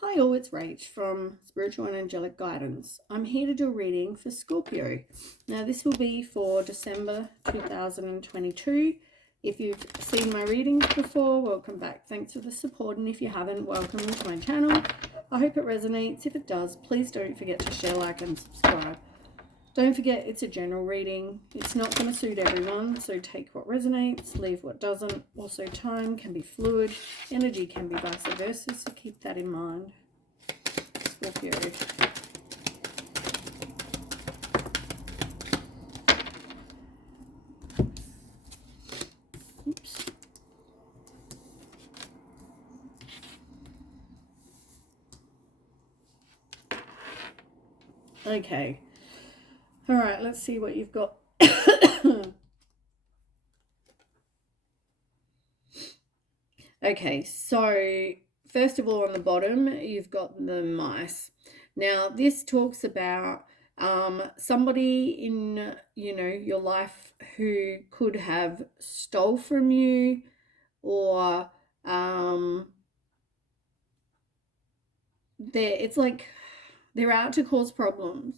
Hi all, it's Rach from Spiritual and Angelic Guidance. I'm here to do a reading for Scorpio. Now this will be for December 2022. If you've seen my readings before, welcome back. Thanks for the support, and if you haven't, welcome to my channel. I hope it resonates. If it does, please don't forget to share, like and subscribe. Don't forget, it's a general reading. It's not going to suit everyone, so take what resonates, leave what doesn't. Also, time can be fluid, energy can be vice versa, so keep that in mind. Scorpio. Oops. Okay. All right, let's see what you've got. Okay, so first of all, on the bottom, you've got the mice. Now, this talks about somebody in, your life who could have stole from you, or it's like they're out to cause problems.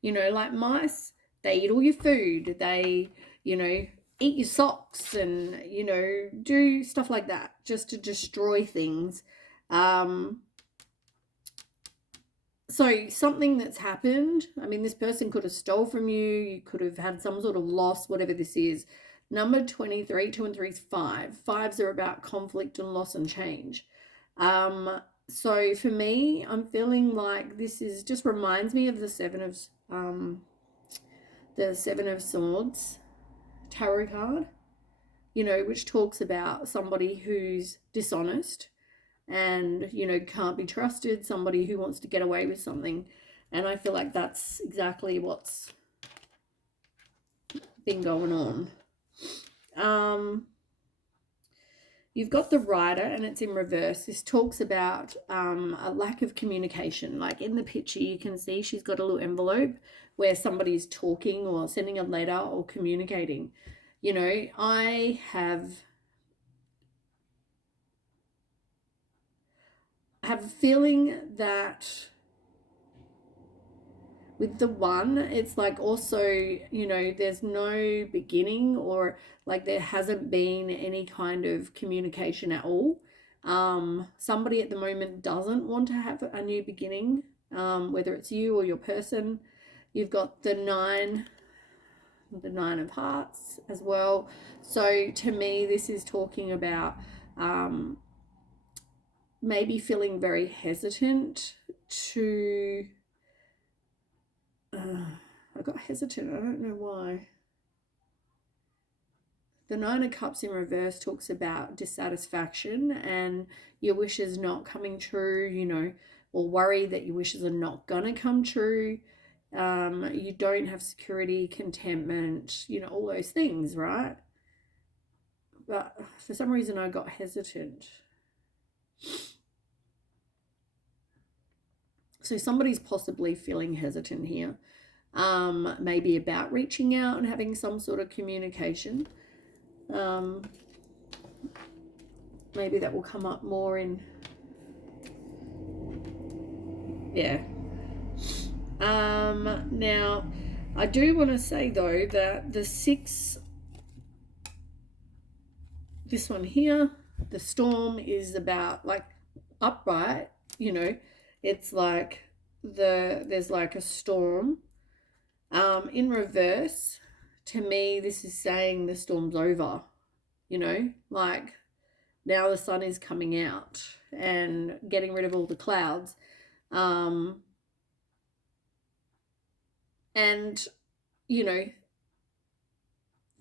Like mice, they eat all your food. They, eat your socks and, do stuff like that just to destroy things. So something that's happened, I mean, this person could have stole from you. You could have had some sort of loss, whatever this is. Number 23, 2 and 3 is 5. Fives are about conflict and loss and change. So for me, I'm feeling like this is just reminds me of the Seven of Swords tarot card, which talks about somebody who's dishonest and, can't be trusted, somebody who wants to get away with something. And I feel like that's exactly what's been going on. You've got the Rider, and it's in reverse. This talks about a lack of communication. Like in the picture, you can see she's got a little envelope where somebody's talking or sending a letter or communicating. I have a feeling that with the one, it's like also, there's no beginning, or like there hasn't been any kind of communication at all. Somebody at the moment doesn't want to have a new beginning, whether it's you or your person. You've got the nine of hearts as well. So to me, this is talking about maybe feeling very hesitant to I got hesitant. I don't know why. The Nine of Cups in reverse talks about dissatisfaction and your wishes not coming true, or worry that your wishes are not going to come true. You don't have security, contentment, all those things, right? But for some reason, I got hesitant. So somebody's possibly feeling hesitant here. Maybe about reaching out and having some sort of communication. Maybe that will come up more in, yeah. Now, I do want to say though that the 6, this one here, the storm is about like upright, it's like there's like a storm. In reverse, to me, this is saying the storm's over, like now the sun is coming out and getting rid of all the clouds. And,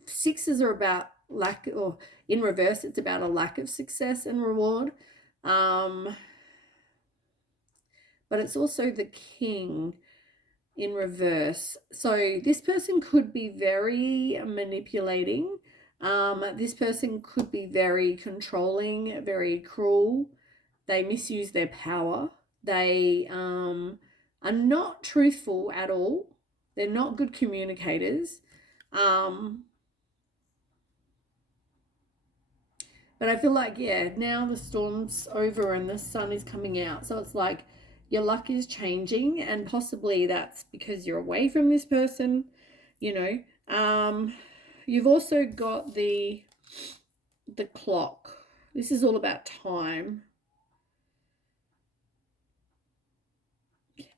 6s are about lack, or in reverse, it's about a lack of success and reward. But it's also the King in reverse. So this person could be very manipulating. This person could be very controlling, very cruel. They misuse their power. They are not truthful at all. They're not good communicators. But I feel like, yeah, now the storm's over and the sun is coming out. So it's like your luck is changing, and possibly that's because you're away from this person, you know. You've also got the clock. This is all about time.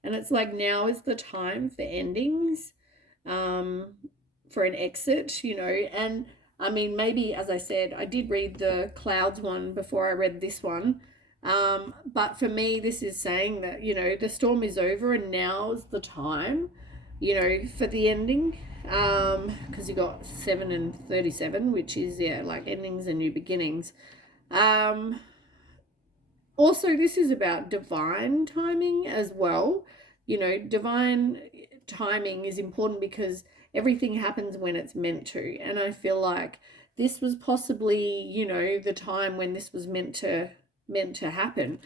And it's like now is the time for endings, for an exit, you know. And I mean, maybe, as I said, I did read the clouds one before I read this one. But for me, this is saying that, you know, the storm is over and now's the time, you know, for the ending. Because you got 7 and 37, which is, yeah, like endings and new beginnings. Also, this is about divine timing as well. You know, divine timing is important because everything happens when it's meant to. And I feel like this was possibly, you know, the time when this was meant to happen.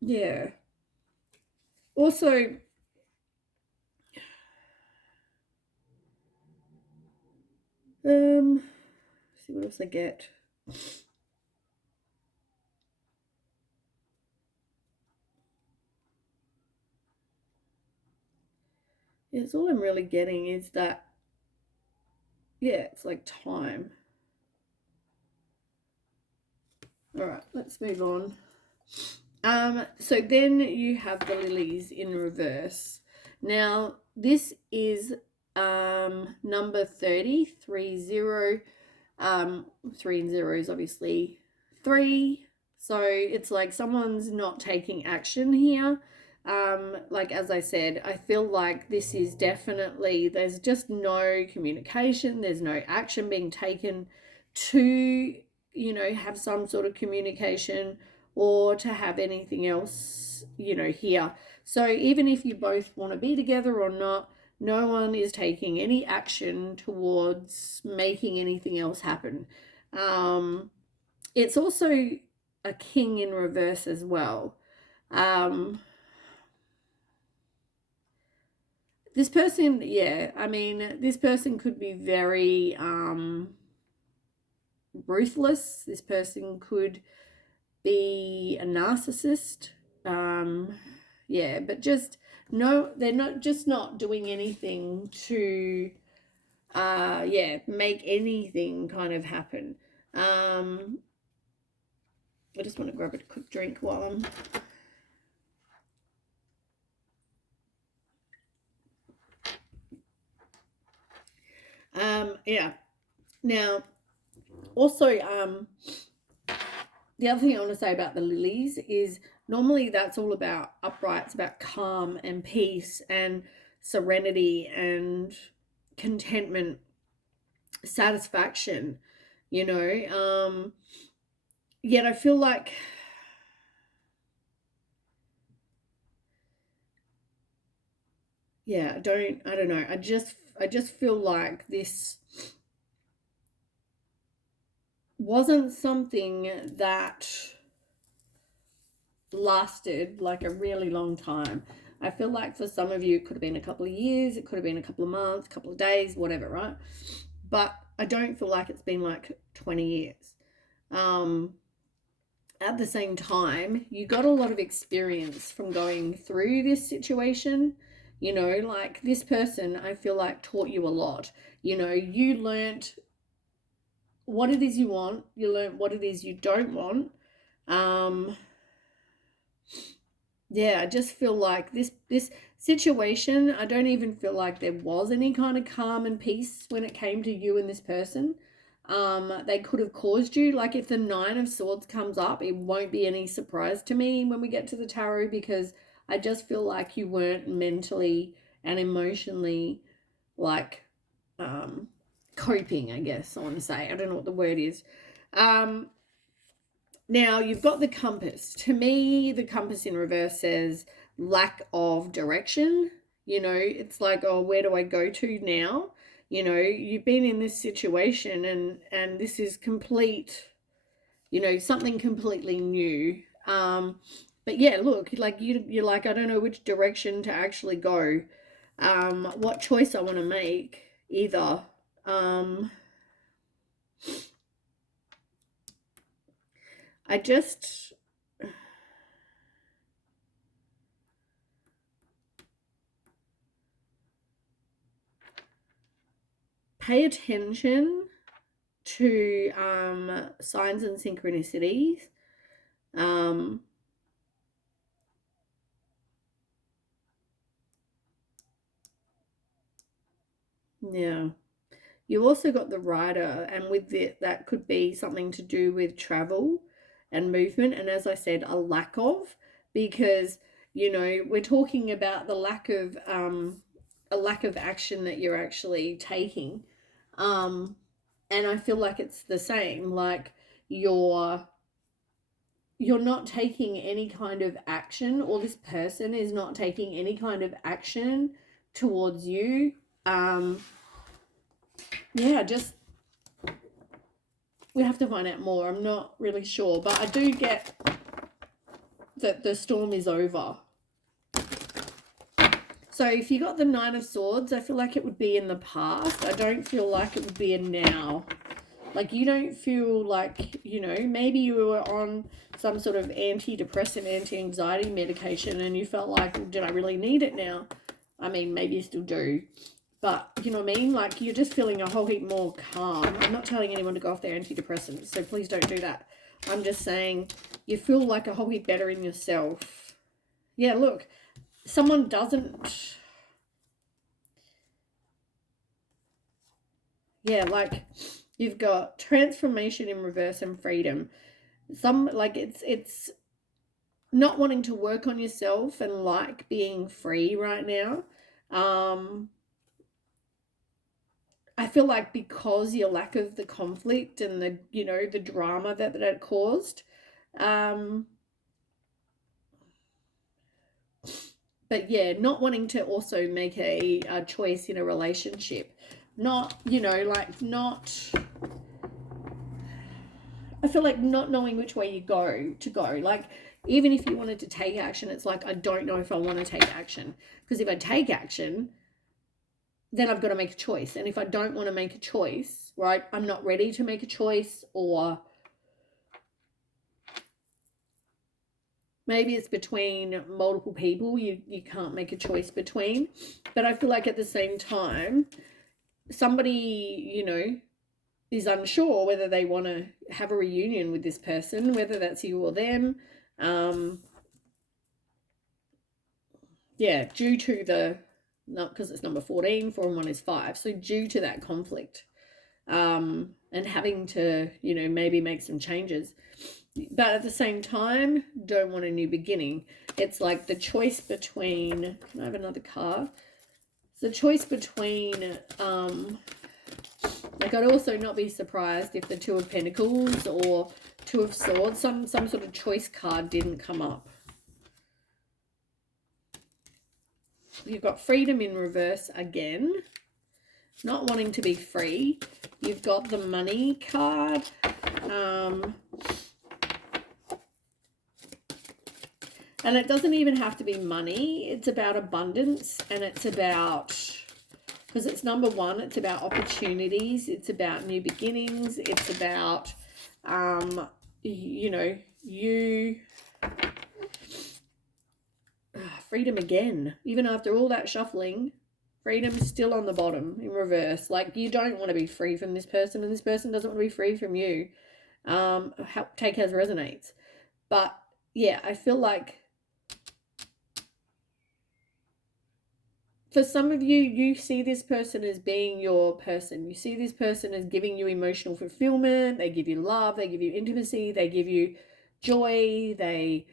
Yeah. Also, see what else I get. It's all I'm really getting is that, yeah, it's like time. All right, let's move on. So then you have the lilies in reverse. Now, this is number 30, 30. 3 and 0 is obviously 3. So it's like someone's not taking action here. Like, as I said, I feel like this is definitely, there's just no communication, there's no action being taken to, you know, have some sort of communication or to have anything else, you know, here. So even if you both want to be together or not, no one is taking any action towards making anything else happen. It's also a king in reverse as well. This person, yeah, I mean, this person could be very ruthless. This person could be a narcissist. Yeah, but just no, they're not doing anything to yeah, make anything kind of happen. I just want to grab a quick drink while I'm yeah. Now also the other thing I want to say about the lilies is normally that's all about upright, it's about calm and peace and serenity and contentment, satisfaction, you know. Yet I feel like, yeah, I don't know. I just feel like this wasn't something that lasted like a really long time. I feel like for some of you it could have been a couple of years, it could have been a couple of months, a couple of days, whatever, right? But I don't feel like it's been like 20 years. At the same time, you got a lot of experience from going through this situation. You know, like this person, I feel like taught you a lot. You know, you learnt what it is you want, you learnt what it is you don't want. Yeah, I just feel like this situation, I don't even feel like there was any kind of calm and peace when it came to you and this person. They could have caused you, like if the 9 of Swords comes up, it won't be any surprise to me when we get to the tarot, because I just feel like you weren't mentally and emotionally like coping, I guess I want to say. I don't know what the word is. Now you've got the compass. To me, the compass in reverse says lack of direction. You know, it's like, oh, where do I go to now? You know, you've been in this situation and this is complete, you know, something completely new. But yeah, look, like you're like, I don't know which direction to actually go. What choice I want to make either. I just pay attention to signs and synchronicities. Yeah. You also got the rider, and with it, that could be something to do with travel and movement. And as I said, a lack of, because, we're talking about the lack of a lack of action that you're actually taking. And I feel like it's the same, like you're you're not taking any kind of action, or this person is not taking any kind of action towards you. Yeah, just we have to find out more. I'm not really sure, but I do get that the storm is over. So if you got the Nine of Swords, I feel like it would be in the past. I don't feel like it would be in now. Like, you don't feel like, maybe you were on some sort of antidepressant, anti-anxiety medication and you felt like, did I really need it now? I mean, maybe you still do. But, you know what I mean? Like, you're just feeling a whole heap more calm. I'm not telling anyone to go off their antidepressants, so please don't do that. I'm just saying you feel like a whole heap better in yourself. Yeah, look, someone doesn't... Yeah, like, you've got transformation in reverse and freedom. It's not wanting to work on yourself and like being free right now. I feel like because your lack of the conflict and the drama that it caused. But yeah, not wanting to also make a choice in a relationship. Not, I feel like not knowing which way you go. Like, even if you wanted to take action, it's like, I don't know if I want to take action. Because if I take action, then I've got to make a choice. And if I don't want to make a choice, right, I'm not ready to make a choice, or maybe it's between multiple people you can't make a choice between. But I feel like at the same time, somebody, is unsure whether they want to have a reunion with this person, whether that's you or them. Yeah, due to the, not because it's number 14, 4 and 1 is 5. So due to that conflict, and having to, maybe make some changes. But at the same time, don't want a new beginning. It's like the choice between, can I have another card? It's the choice between, like, I'd also not be surprised if the Two of Pentacles or Two of Swords, some sort of choice card didn't come up. You've got freedom in reverse again. Not wanting to be free. You've got the money card. And it doesn't even have to be money. It's about abundance, and it's about, because it's number 1, it's about opportunities. It's about new beginnings. It's about, freedom again. Even after all that shuffling, freedom's still on the bottom in reverse. Like, you don't want to be free from this person, and this person doesn't want to be free from you. Take as resonates. But yeah, I feel like for some of you, you see this person as being your person. You see this person as giving you emotional fulfillment. They give you love. They give you intimacy. They give you joy. They,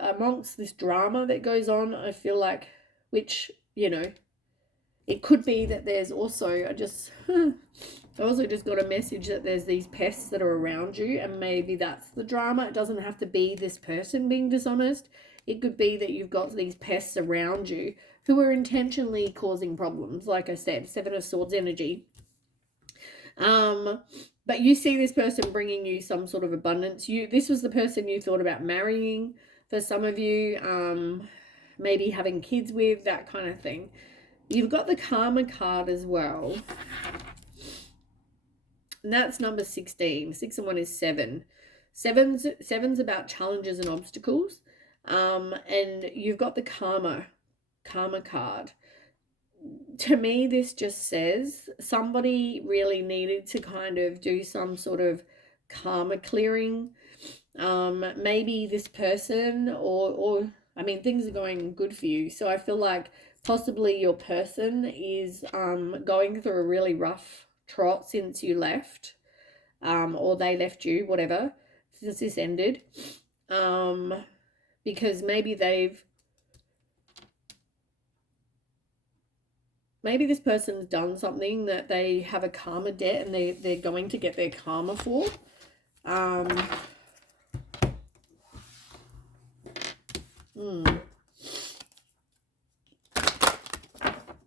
amongst this drama that goes on, I feel like, which, it could be that there's also, I also just got a message that there's these pests that are around you, and maybe that's the drama. It doesn't have to be this person being dishonest. It could be that you've got these pests around you who are intentionally causing problems. Like I said, 7 of Swords energy. But you see this person bringing you some sort of abundance. This was the person you thought about marrying for some of you, maybe having kids with, that kind of thing. You've got the karma card as well. And that's number 16. 6 and 1 is 7. Seven's about challenges and obstacles. And you've got the karma card. To me, this just says somebody really needed to kind of do some sort of karma clearing. Maybe this person or I mean, things are going good for you. So I feel like possibly your person is going through a really rough trot since you left, or they left you, whatever, since this ended. Because maybe this person's done something that they have a karma debt and they're going to get their karma for.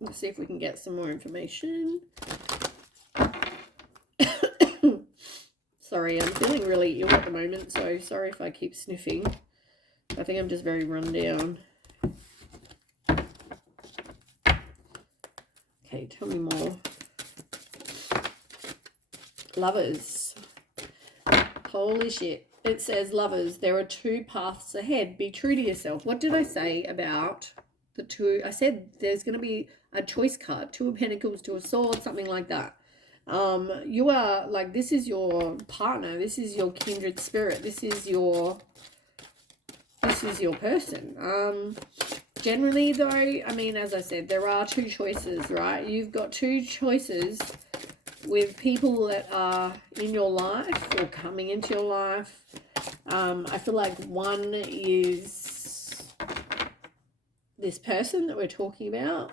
Let's see if we can get some more information. Sorry, I'm feeling really ill at the moment, so sorry if I keep sniffing. I think I'm just very run down. Okay, tell me more. Lovers. Holy shit. It says, lovers, there are 2 paths ahead. Be true to yourself. What did I say about the 2? I said there's going to be a choice card. 2 of Pentacles, 2 of Swords, something like that. You are, like, this is your partner. This is your kindred spirit. This is your person. Generally, though, I mean, as I said, there are 2 choices, right? You've got 2 choices with people that are in your life or coming into your life. I feel like one is this person that we're talking about.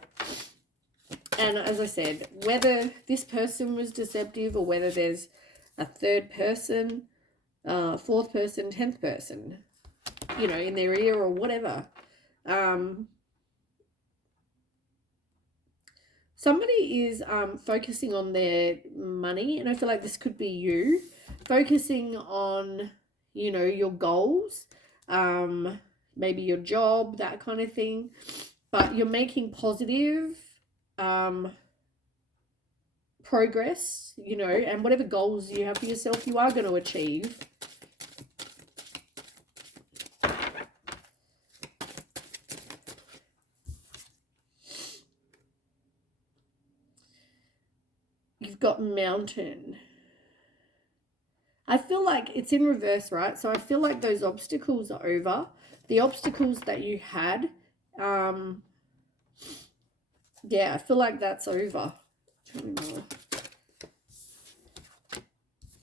And as I said, whether this person was deceptive or whether there's a 3rd person, 4th person, 10th person, you know, in their ear or whatever. Somebody is focusing on their money, and I feel like this could be you, focusing on, you know, your goals, maybe your job, that kind of thing, but you're making positive progress, you know, and whatever goals you have for yourself, you are going to achieve. You've got mountain. I feel like it's in reverse, right? So I feel like those obstacles are over. The obstacles that you had, yeah, I feel like that's over. Tell me more.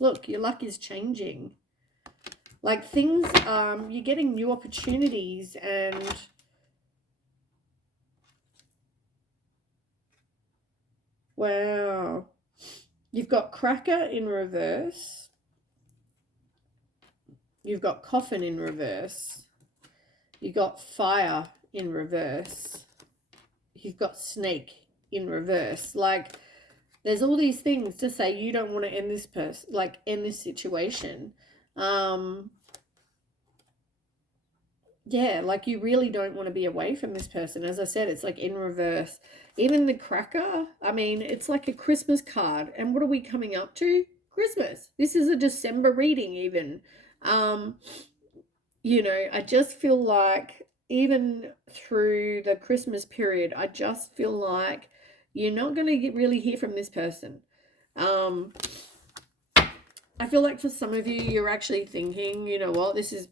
Look, your luck is changing. Like things, you're getting new opportunities and wow. You've got cracker in reverse. You've got coffin in reverse. You've got fire in reverse. You've got snake in reverse. Like, there's all these things to say you don't want to end this person, like, end this situation. Yeah, like you really don't want to be away from this person. As I said, it's like in reverse. Even the cracker, I mean, it's like a Christmas card. And what are we coming up to? Christmas. This is a December reading even. You know, I just feel like even through the Christmas period, I just feel like you're not going to really hear from this person. I feel like for some of you, you're actually thinking, you know what, this is,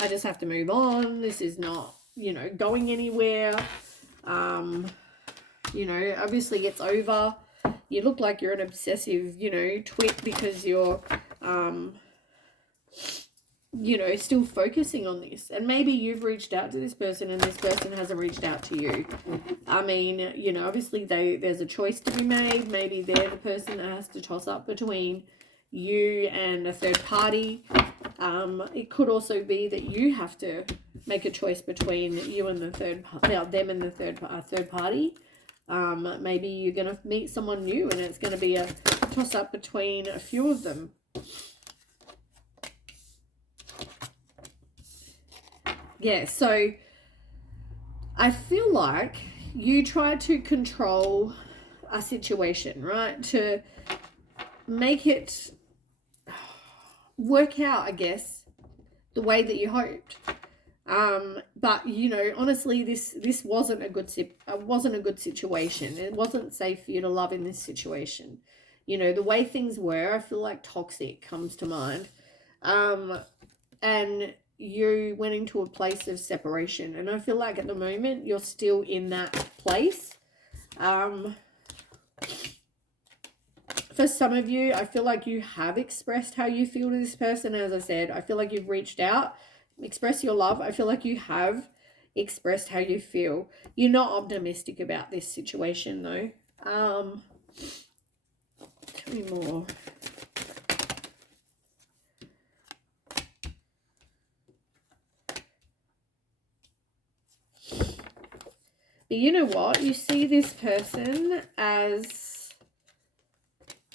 I just have to move on. This is not, you know, going anywhere. You know, obviously it's over. You look like you're an obsessive, you know, twit because you're, you know, still focusing on this. And maybe you've reached out to this person and this person hasn't reached out to you. I mean, you know, obviously there's a choice to be made. Maybe they're the person that has to toss up between you and a third party. It could also be that you have to make a choice between you and the them and the third party. Maybe you're going to meet someone new and it's going to be a toss up between a few of them. Yeah, so I feel like you try to control a situation, right? To make it work out, I guess, the way that you hoped. But you know, honestly, this wasn't a good situation. It wasn't safe for you to love in this situation. You know, the way things were, I feel like toxic comes to mind. And you went into a place of separation, and I feel like at the moment you're still in that place. For some of you, I feel like you have expressed how you feel to this person. As I said, I feel like you've reached out, express your love. I feel like you have expressed how you feel. You're not optimistic about this situation though. Tell me more. But you know what? You see this person as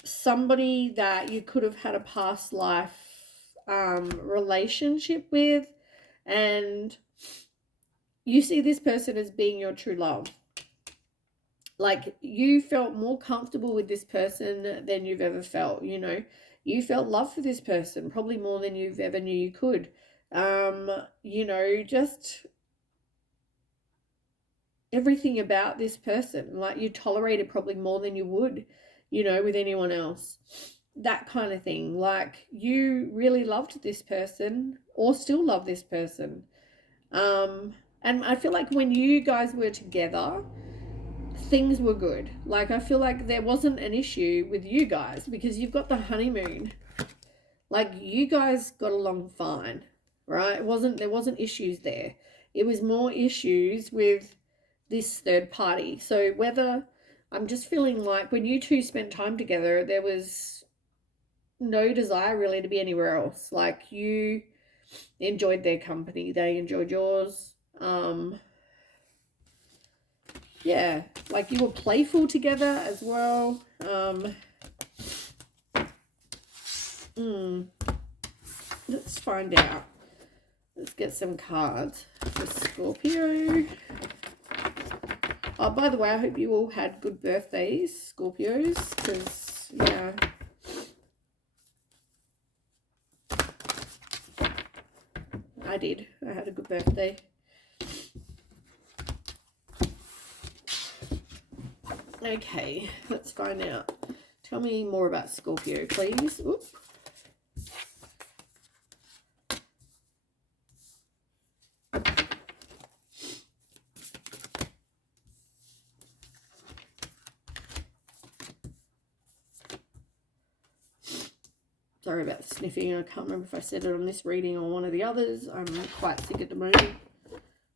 somebody that you could have had a past life relationship with, and you see this person as being your true love. Like, you felt more comfortable with this person than you've ever felt, you know. You felt love for this person, probably more than you've ever knew you could. You know, just everything about this person. Like, you tolerated probably more than you would, you know, with anyone else. That kind of thing. Like, you really loved this person or still love this person. And I feel like when you guys were together, things were good. Like, I feel like there wasn't an issue with you guys because you've got the honeymoon. Like, you guys got along fine, right? There wasn't issues there. It was more issues with this third party. So whether, I'm just feeling like when you two spent time together, there was no desire really to be anywhere else. Like, you enjoyed their company, they enjoyed yours. Yeah, like you were playful together as well. Let's find out. Let's get some cards for Scorpio. Oh, by the way, I hope you all had good birthdays, Scorpios, because, yeah. I did. I had a good birthday. Okay, let's find out. Tell me more about Scorpio, please. Oop. Sorry about the sniffing. I can't remember if I said it on this reading or one of the others. I'm quite sick at the moment.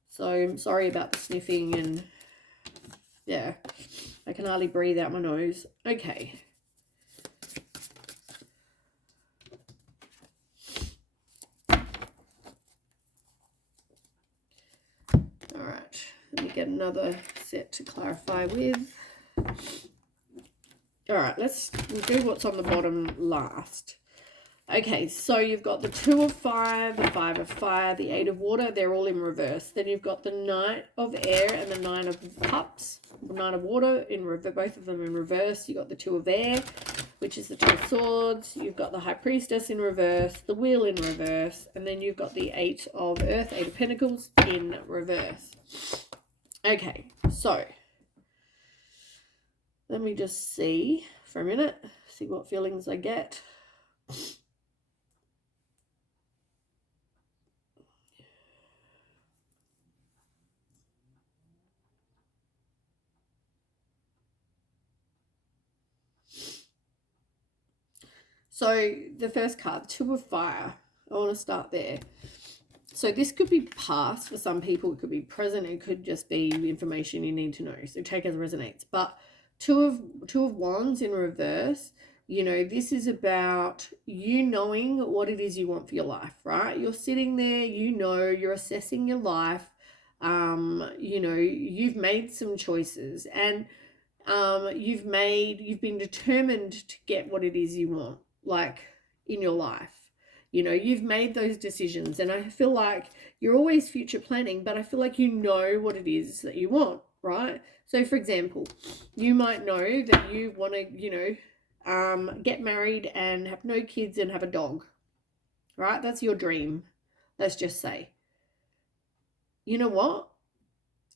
So I'm sorry about the sniffing, and yeah, I can hardly breathe out my nose. Okay. All right. Let me get another set to clarify with. All right, we'll do what's on the bottom last. Okay, so you've got the 2 of Fire, the 5 of Fire, the 8 of Water. They're all in reverse. Then you've got the Knight of Air and the 9 of Cups, the 9 of Water, in both of them in reverse. You've got the 2 of Air, which is the 2 of Swords. You've got the High Priestess in reverse, the Wheel in reverse, and then you've got the 8 of Earth, 8 of Pentacles in reverse. Okay, so let me just see for a minute, see what feelings I get. So the first card, 2 of Fire. I want to start there. So this could be past for some people. It could be present. It could just be information you need to know. So take as it resonates. But two of Wands in reverse. You know, this is about you knowing what it is you want for your life, right? You're sitting there, you know, you're assessing your life. You know, you've made some choices, and you've been determined to get what it is you want, like, in your life. You know, you've made those decisions, and I feel like you're always future planning, but I feel like you know what it is that you want. right? So for example, you might know that you want to, you know, get married and have no kids and have a dog, right? That's your dream, let's just say. You know what?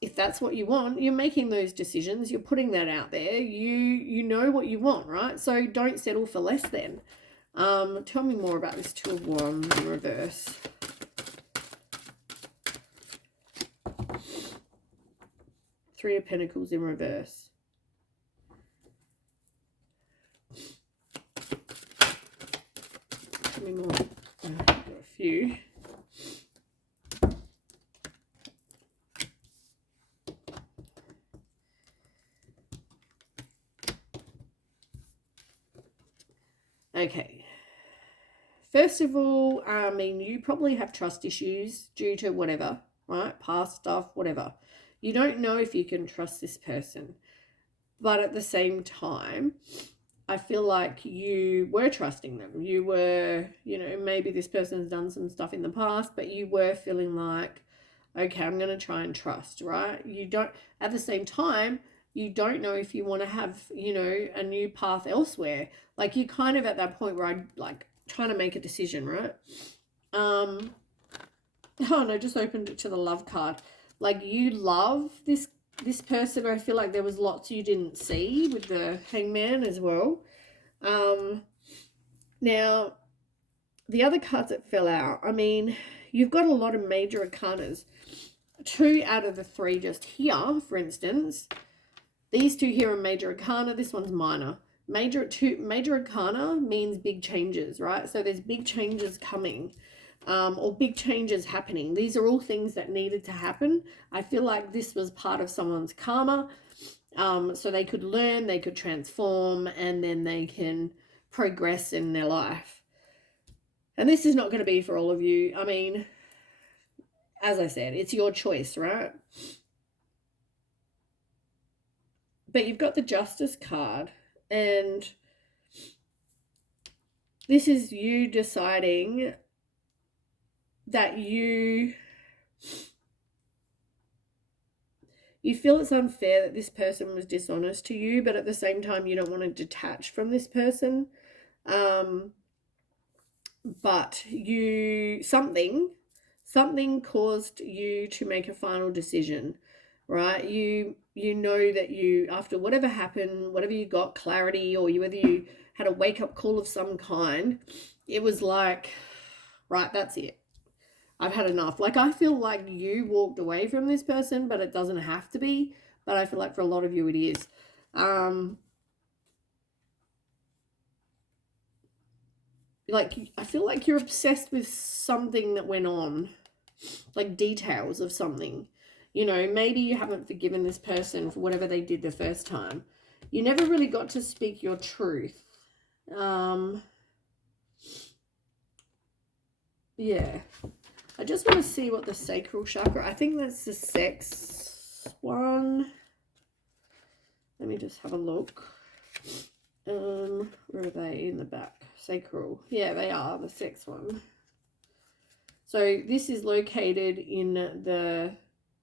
If that's what you want, you're making those decisions, you're putting that out there, you know what you want, right? So don't settle for less than. Tell me more about this Two of Wands in reverse. Three of Pentacles in reverse. Tell me more. I've got a few. Okay. First of all, I mean, you probably have trust issues due to whatever, right? Past stuff, whatever. You don't know if you can trust this person. But at the same time, I feel like you were trusting them. You were, you know, maybe this person's done some stuff in the past, but you were feeling like, okay, I'm going to try and trust, right? You don't, at the same time, you don't know if you want to have, you know, a new path elsewhere. Like you kind of at that point where I like trying to make a decision, right? Oh no, just opened it to the love card. Like you love this person. I feel like there was lots you didn't see with the Hangman as well. Now the other cards that fell out, I mean, you've got a lot of major arcanas. 2 out of the 3 just here, for instance. These 2 here are major arcana. This one's minor. Major arcana means big changes, right? So there's big changes coming, or big changes happening. These are all things that needed to happen. I feel like this was part of someone's karma, so they could learn, they could transform, and then they can progress in their life. And this is not going to be for all of you. I mean, as I said, it's your choice, right? But you've got the Justice card, and this is you deciding that you feel it's unfair that this person was dishonest to you, but at the same time you don't want to detach from this person. But something caused you to make a final decision, right? You know that you, after whatever happened, whatever you got clarity, or whether you had a wake-up call of some kind, it was like, right, that's it. I've had enough. Like, I feel like you walked away from this person, but it doesn't have to be. But I feel like for a lot of you it is. Like, I feel like you're obsessed with something that went on. Like, details of something. You know, maybe you haven't forgiven this person for whatever they did the first time. You never really got to speak your truth. Yeah. I just want to see what the sacral chakra, I think that's the sex one. Let me just have a look. Where are they in the back? Sacral. Yeah, they are, the sex one. So this is located in the,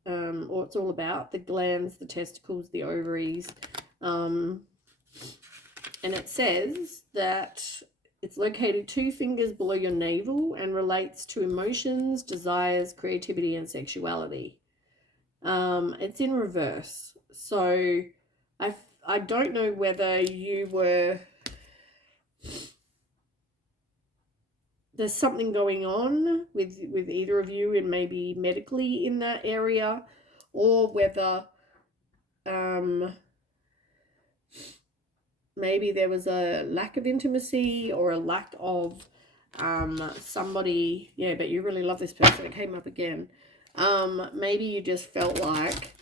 or it's all about the glands, the testicles, the ovaries. And it says that it's located 2 fingers below your navel and relates to emotions, desires, creativity, and sexuality. It's in reverse. So I don't know whether you were, there's something going on with either of you, and maybe medically in that area, or whether maybe there was a lack of intimacy or a lack of somebody. Yeah, but you really love this person. It came up again. Maybe you just felt like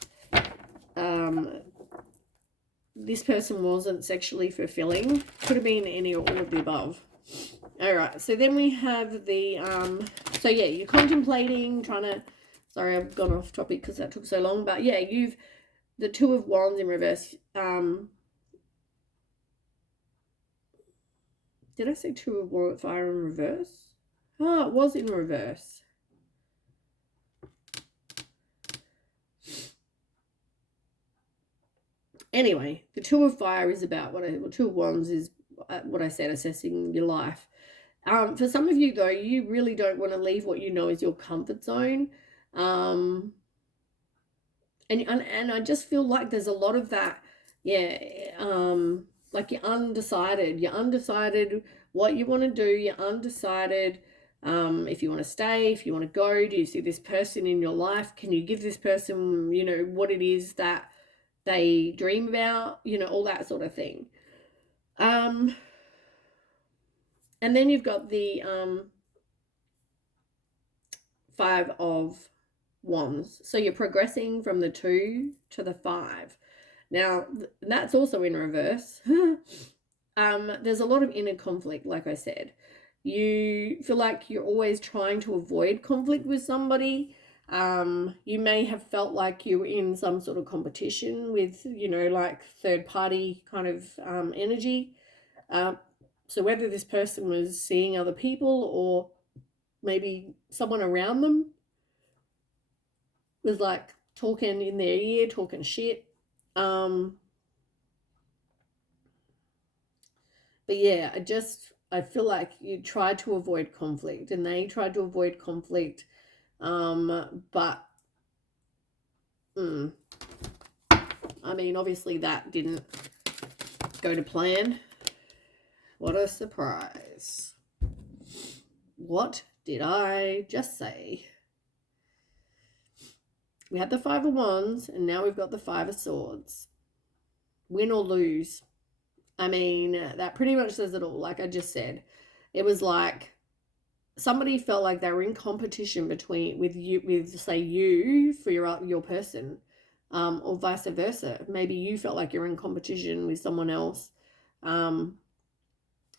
this person wasn't sexually fulfilling. Could have been any or all of the above. All right, so then we have the, so yeah, you're contemplating, trying to, sorry, I've gone off topic because that took so long, but yeah, you've, the 2 of Wands in reverse. Did I say 2 of Fire in reverse? Oh, it was in reverse. Anyway, the Two of Fire is about Two of Wands is what I said, assessing your life. For some of you, though, you really don't want to leave what you know is your comfort zone. And I just feel like there's a lot of that, yeah, like you're undecided what you want to do, you're undecided if you want to stay, if you want to go, do you see this person in your life, can you give this person, you know, what it is that they dream about, you know, all that sort of thing. And then you've got the Five of Wands. So you're progressing from the 2 to the 5. Now, that's also in reverse. There's a lot of inner conflict, like I said. You feel like you're always trying to avoid conflict with somebody. You may have felt like you were in some sort of competition with, you know, like third party kind of energy. So whether this person was seeing other people or maybe someone around them was like talking in their ear, talking shit. But yeah, I feel like you tried to avoid conflict and they tried to avoid conflict. But I mean, obviously that didn't go to plan. What a surprise. What did I just say? We had the Five of Wands and now we've got the Five of Swords. Win or lose. I mean, that pretty much says it all. Like I just said, it was like somebody felt like they were in competition with say you for your person, or vice versa. Maybe you felt like you're in competition with someone else,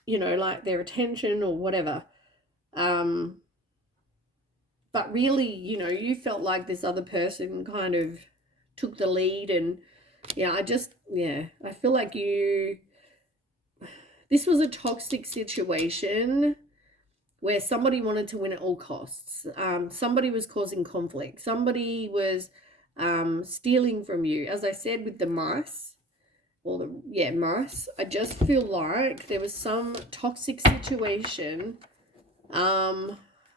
you know, like their attention or whatever. But really, you know, you felt like this other person kind of took the lead, and yeah, I feel like this was a toxic situation where somebody wanted to win at all costs. Somebody was causing conflict. Somebody was stealing from you. As I said with the mice, mice. I just feel like there was some toxic situation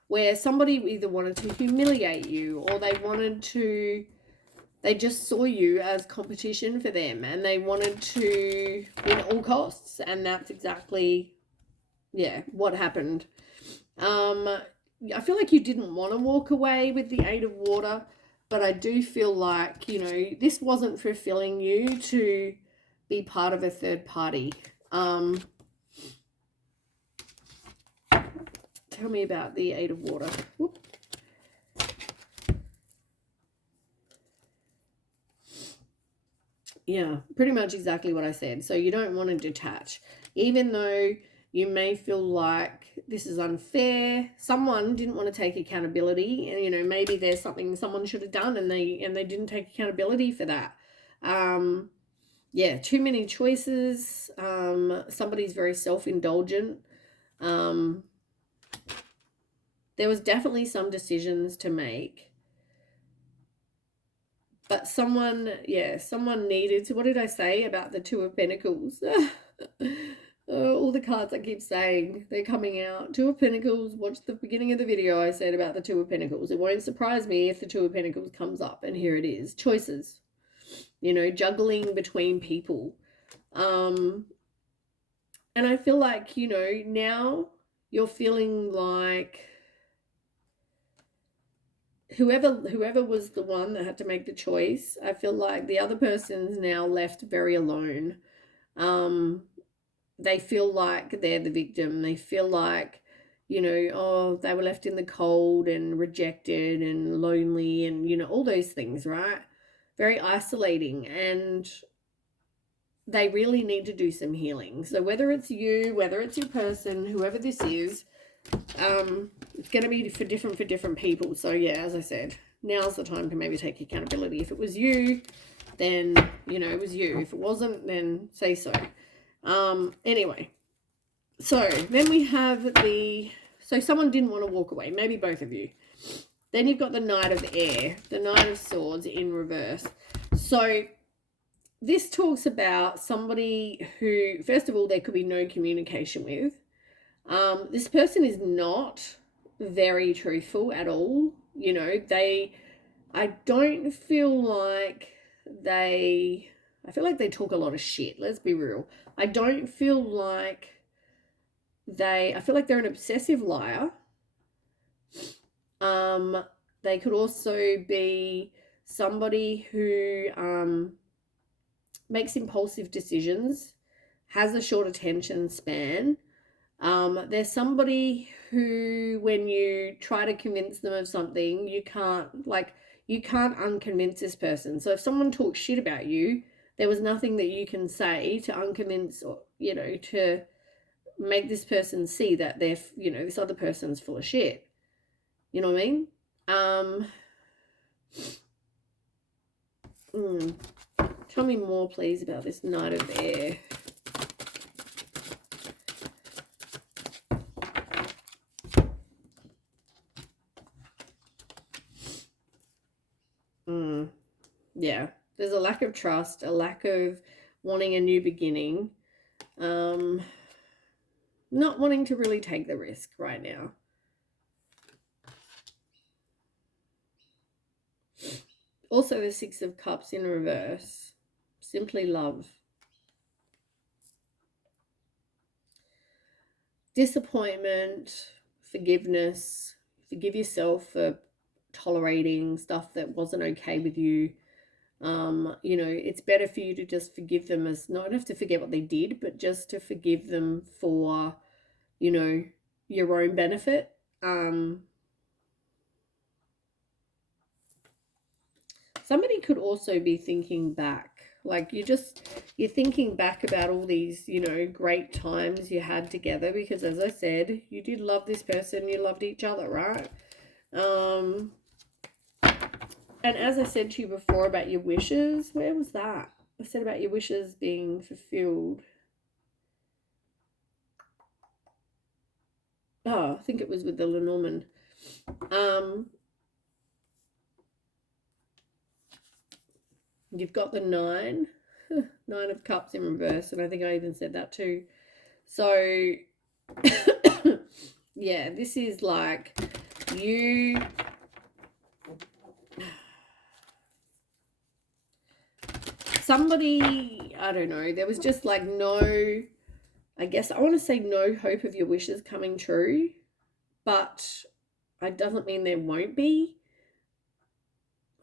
where somebody either wanted to humiliate you or they just saw you as competition for them and they wanted to win at all costs. And that's exactly, what happened. I feel like you didn't want to walk away with the Eight of Water, but I do feel like, you know, this wasn't fulfilling you to be part of a third party. Tell me about the Eight of Water. Whoop. Yeah, pretty much exactly what I said. So you don't want to detach. Even though you may feel like this is unfair, someone didn't want to take accountability, and you know, maybe there's something someone should have done and they didn't take accountability for that. Too many choices. Somebody's very self-indulgent. There was definitely some decisions to make. But someone needed to, what did I say about the Two of Pentacles? All the cards I keep saying, they're coming out. Two of Pentacles, watch the beginning of the video I said about the Two of Pentacles. It won't surprise me if the Two of Pentacles comes up, and here it is. Choices. You know, juggling between people. And I feel like, you know, now you're feeling like whoever was the one that had to make the choice, I feel like the other person's now left very alone. They feel like they're the victim. They feel like, you know, they were left in the cold and rejected and lonely and, you know, all those things, right? Very isolating, and they really need to do some healing. So whether it's you, whether it's your person, whoever this is, it's going to be for different people. So yeah, as I said, now's the time to maybe take accountability. If it was you, then, you know, it was you. If it wasn't, then say so. Anyway, so then we have so someone didn't want to walk away, maybe both of you. Then you've got the Knight of Air, the Knight of Swords in reverse. So this talks about somebody who, first of all, there could be no communication with. This person is not very truthful at all. You know, I don't feel like I feel like they talk a lot of shit. Let's be real. I don't feel like I feel like they're an obsessive liar. They could also be somebody who makes impulsive decisions, has a short attention span. There's somebody who, when you try to convince them of something, you can't unconvince this person. So if someone talks shit about you, there was nothing that you can say to unconvince, or, you know, to make this person see that they're, you know, this other person's full of shit. You know what I mean? Tell me more, please, about this Knight of Air. Yeah, there's a lack of trust, a lack of wanting a new beginning, not wanting to really take the risk right now. Also, the Six of Cups in reverse. Simply love. Disappointment, forgiveness. Forgive yourself for tolerating stuff that wasn't okay with you. You know, it's better for you to just forgive them, as not have to forget what they did, but just to forgive them for, you know, your own benefit. Somebody could also be thinking back, like you're thinking back about all these, you know, great times you had together, because as I said, you did love this person, you loved each other, right? And as I said to you before about your wishes, where was that? I said about your wishes being fulfilled. Oh, I think it was with the Lenormand. You've got the 9 of Cups in reverse, and I think I even said that too. So, yeah, this is like you... Somebody, I don't know, there was just like no, I guess I want to say no hope of your wishes coming true, but it doesn't mean there won't be,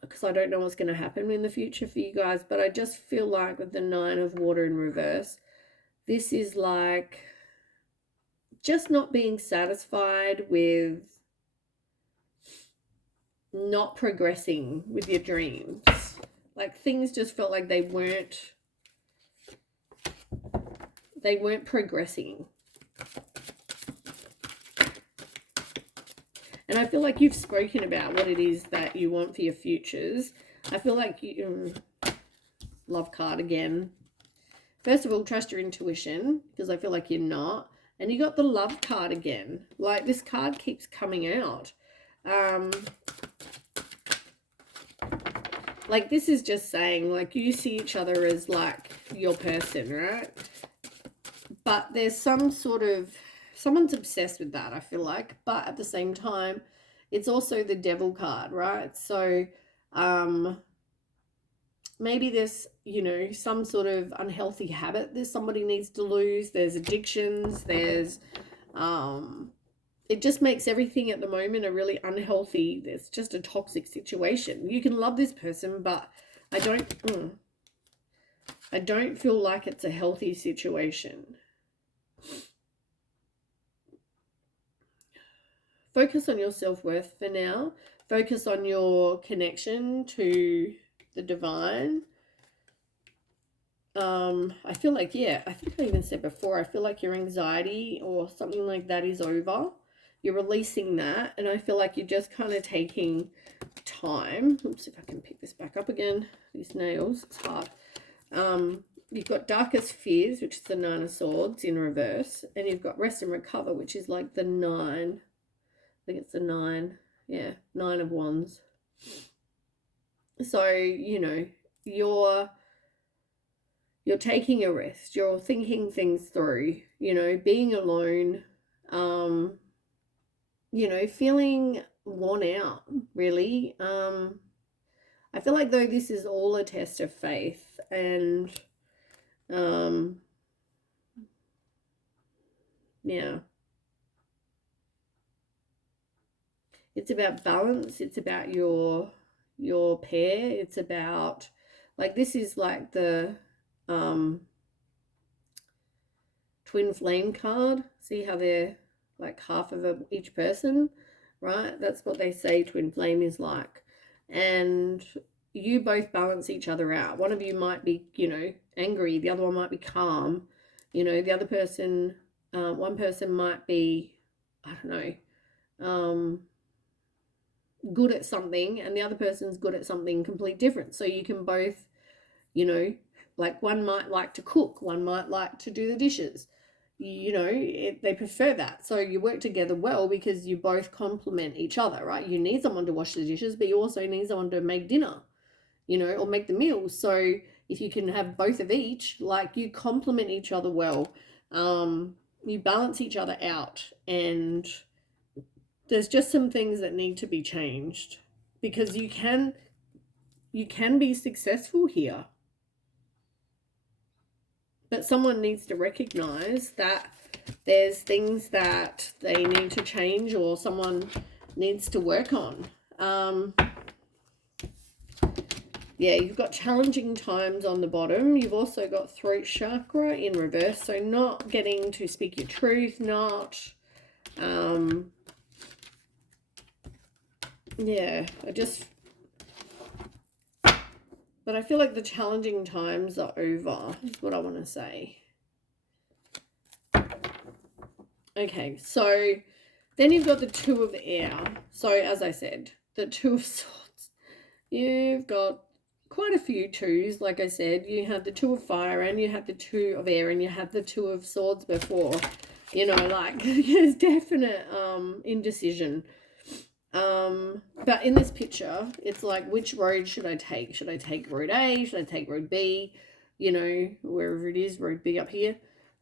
because I don't know what's going to happen in the future for you guys. But I just feel like with the 9 of Water in reverse, this is like just not being satisfied with not progressing with your dreams. Like things just felt like they weren't progressing. And I feel like you've spoken about what it is that you want for your futures. I feel like you... Love card again. First of all, trust your intuition, because I feel like you're not. And you got the Love card again. Like, this card keeps coming out. Like, this is just saying, like, you see each other as, like, your person, right? But there's some sort of... Someone's obsessed with that, I feel like. But at the same time, it's also the Devil card, right? So, maybe there's, you know, some sort of unhealthy habit that somebody needs to lose. There's addictions. There's... it just makes everything at the moment a really unhealthy... It's just a toxic situation. You can love this person, but I don't feel like it's a healthy situation. Focus on your self-worth for now. Focus on your connection to the divine. I feel like, yeah, I think I even said before, I feel like your anxiety or something like that is over. You're releasing that, and I feel like you're just kind of taking time. Oops, if I can pick this back up again. These nails, it's hard. You've got Darkest Fears, which is the 9 of Swords in reverse, and you've got Rest and Recover, which is like the 9. I think it's the 9. Yeah, 9 of Wands. So, you know, you're you're taking a rest, you're thinking things through, you know, being alone, you know, feeling worn out, really. I feel like though this is all a test of faith, and yeah, it's about balance, it's about your pair, it's about, like, this is like the twin flame card. See how they're like half of each person, right? That's what they say twin flame is like. And you both balance each other out. One of you might be, you know, angry, the other one might be calm. You know, the other person, one person might be, I don't know, good at something, and the other person's good at something completely different. So you can both, you know, like one might like to cook, one might like to do the dishes. You know, they prefer that. So you work together well because you both complement each other, right? You need someone to wash the dishes, but you also need someone to make dinner, you know, or make the meals. So if you can have both of each, like, you complement each other well. You balance each other out, and there's just some things that need to be changed because you can be successful here, but someone needs to recognize that there's things that they need to change or someone needs to work on. Yeah, you've got challenging times on the bottom. You've also got throat chakra in reverse, so not getting to speak your truth, not yeah, but I feel like the challenging times are over, is what I want to say. Okay, so then you've got the Two of Air. So as I said, the Two of Swords. You've got quite a few twos, like I said. You had the Two of Fire, and you had the Two of Air, and you had the Two of Swords before. You know, like, there's definite indecision. But in this picture, it's like, which road should I take? Should I take road A? Should I take road B? You know, wherever it is, road B up here.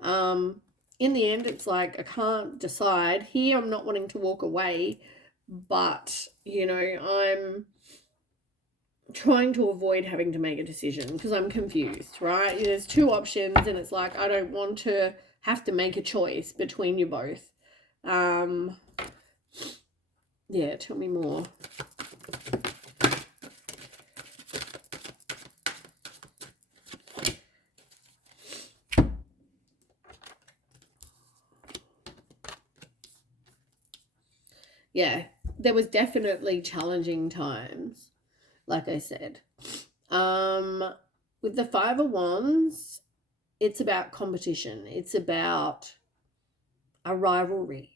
In the end, it's like, I can't decide. Here, I'm not wanting to walk away, but, you know, I'm trying to avoid having to make a decision because I'm confused, right? There's two options, and it's like, I don't want to have to make a choice between you both. Yeah, tell me more. Yeah, there was definitely challenging times, like I said. With the Five of Wands, it's about competition. It's about a rivalry,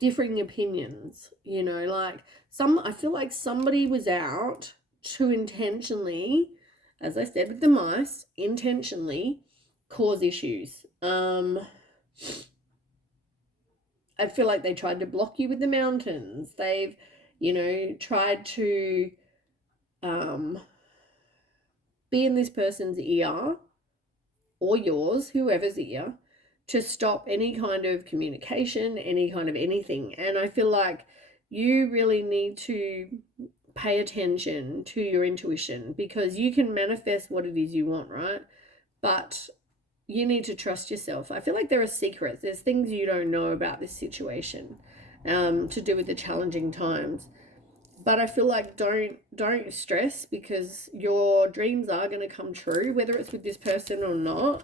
differing opinions, you know, like I feel like somebody was out to intentionally, as I said with the mice, intentionally cause issues. I feel like they tried to block you with the mountains. They've, you know, tried to be in this person's ear or yours, whoever's ear, to stop any kind of communication, any kind of anything. And I feel like you really need to pay attention to your intuition, because you can manifest what it is you want, right? But you need to trust yourself. I feel like there are secrets. There's things you don't know about this situation, to do with the challenging times. But I feel like don't stress, because your dreams are going to come true, whether it's with this person or not.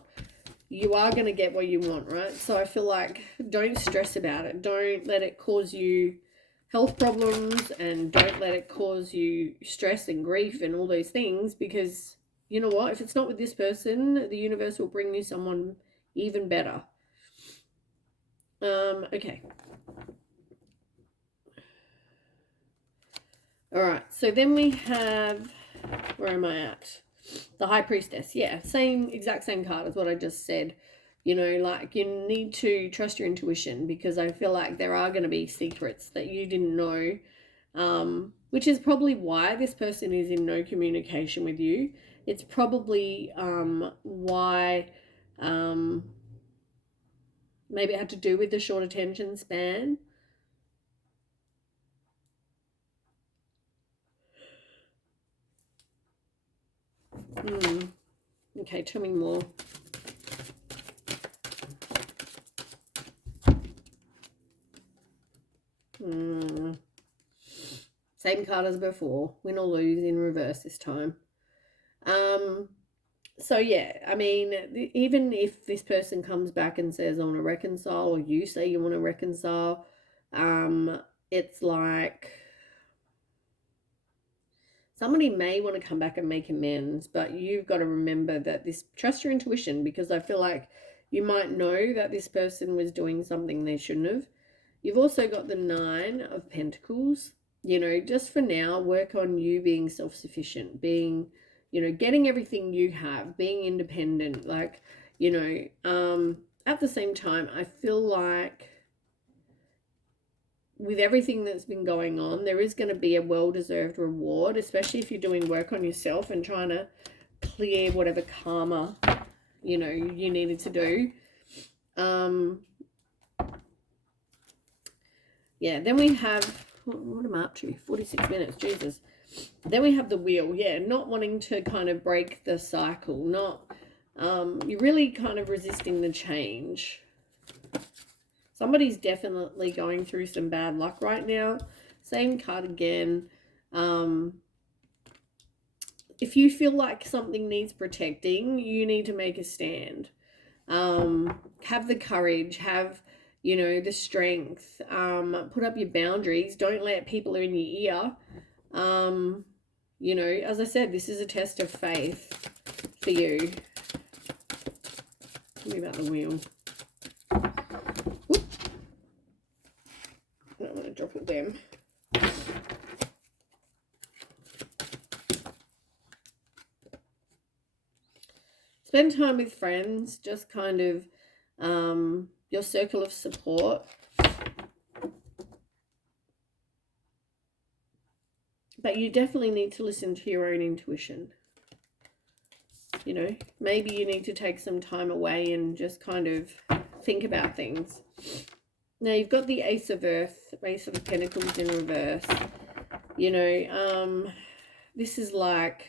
You are going to get what you want, right? So I feel like don't stress about it. Don't let it cause you health problems, and don't let it cause you stress and grief and all those things, because you know what? If it's not with this person, the universe will bring you someone even better. Okay. All right. So then we have, where am I at? The High Priestess. Yeah, exact same card as what I just said. You know, like, you need to trust your intuition, because I feel like there are going to be secrets that you didn't know, which is probably why this person is in no communication with you. It's probably why maybe it had to do with the short attention span. Okay, tell me more. Same card as before. Win or lose in reverse this time. So yeah, I mean, even if this person comes back and says I want to reconcile, or you say you want to reconcile, it's like somebody may want to come back and make amends, but you've got to remember that trust your intuition, because I feel like you might know that this person was doing something they shouldn't have. You've also got the 9 of Pentacles. Just for now, work on you being self-sufficient, being, getting everything you have, being independent. Like, at the same time, I feel like with everything that's been going on, there is going to be a well-deserved reward, especially if you're doing work on yourself and trying to clear whatever karma, you needed to do. Yeah, then we have, what am I up to? 46 minutes, Jesus. Then we have the Wheel. Yeah, not wanting to kind of break the cycle. You're really kind of resisting the change. Somebody's definitely going through some bad luck right now. Same card again. If you feel like something needs protecting, you need to make a stand. Have the courage, have, the strength, put up your boundaries. Don't let people in your ear. As I said, this is a test of faith for you. Tell me about the Wheel. Whoop. I don't want to drop it there. Spend time with friends, just kind of your circle of support. But you definitely need to listen to your own intuition. Maybe you need to take some time away and just kind of think about things. Now you've got the Ace of Earth, Ace of Pentacles in reverse. This is like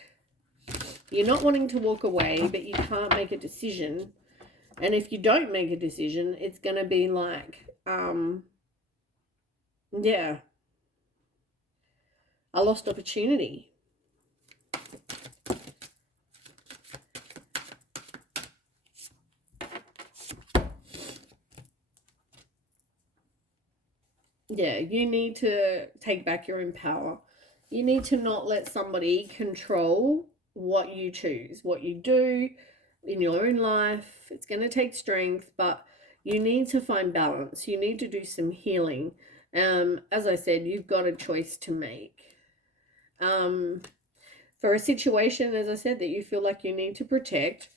you're not wanting to walk away, but you can't make a decision. And if you don't make a decision, it's going to be like, yeah, a lost opportunity. Yeah, you need to take back your own power. You need to not let somebody control what you choose, what you do in your own life. It's going to take strength, but you need to find balance. You need to do some healing. As I said, you've got a choice to make. For a situation, as I said, that you feel like you need to protect,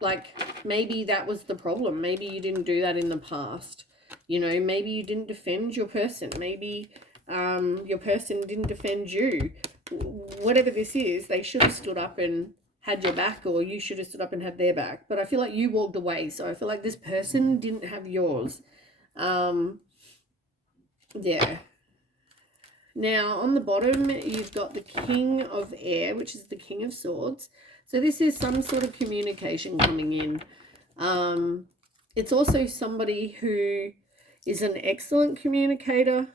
like maybe that was the problem. Maybe you didn't do that in the past. Maybe you didn't defend your person. Maybe your person didn't defend you. Whatever this is, they should have stood up and had your back, or you should have stood up and had their back. But I feel like you walked away, so I feel like this person didn't have yours. Yeah. Now, on the bottom, you've got the King of Air, which is the King of Swords. So this is some sort of communication coming in. It's also somebody who is an excellent communicator.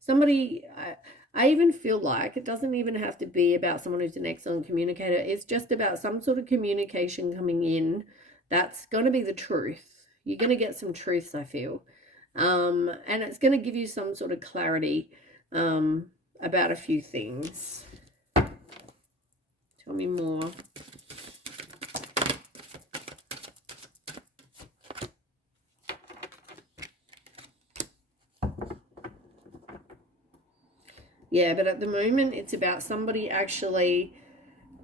Somebody, I even feel like it doesn't even have to be about someone who's an excellent communicator. It's just about some sort of communication coming in that's going to be the truth. You're going to get some truths, I feel. And it's going to give you some sort of clarity about a few things. Tell me more. Yeah, but at the moment, it's about somebody actually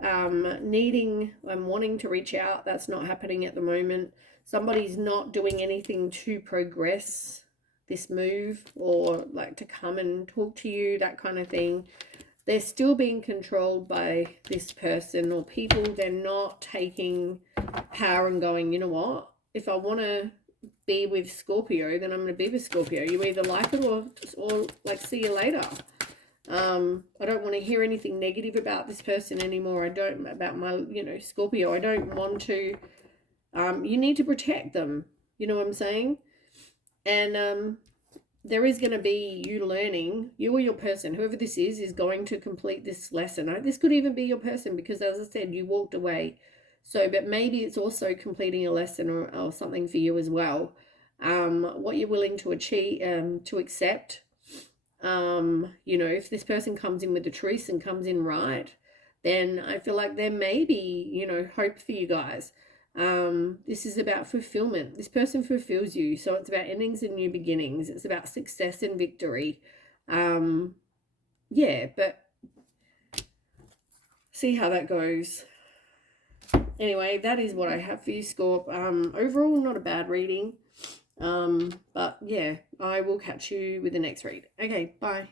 needing and wanting to reach out. That's not happening at the moment. Somebody's not doing anything to progress. this move, or like to come and talk to you, that kind of thing. They're still being controlled by this person or people. They're not taking power and going, you know what, if I want to be with Scorpio, then I'm going to be with Scorpio. You either like it or like, see you later. I don't want to hear anything negative about this person anymore. I don't, about my, you know, Scorpio. I don't want to, you need to protect them. You know what I'm saying? And, there is going to be you learning, you or your person, whoever this is going to complete this lesson. This could even be your person, because as I said, you walked away. So, but maybe it's also completing a lesson or something for you as well. What you're willing to achieve, to accept. You know, if this person comes in with the truth and comes in right, then I feel like there may be, you know, hope for you guys. This is about fulfillment. This person fulfills you. So it's about endings and new beginnings. It's about success and victory. Yeah, but see how that goes. Anyway, that is what I have for you, Scorp. Overall, not a bad reading. But yeah, I will catch you with the next read. Okay, bye.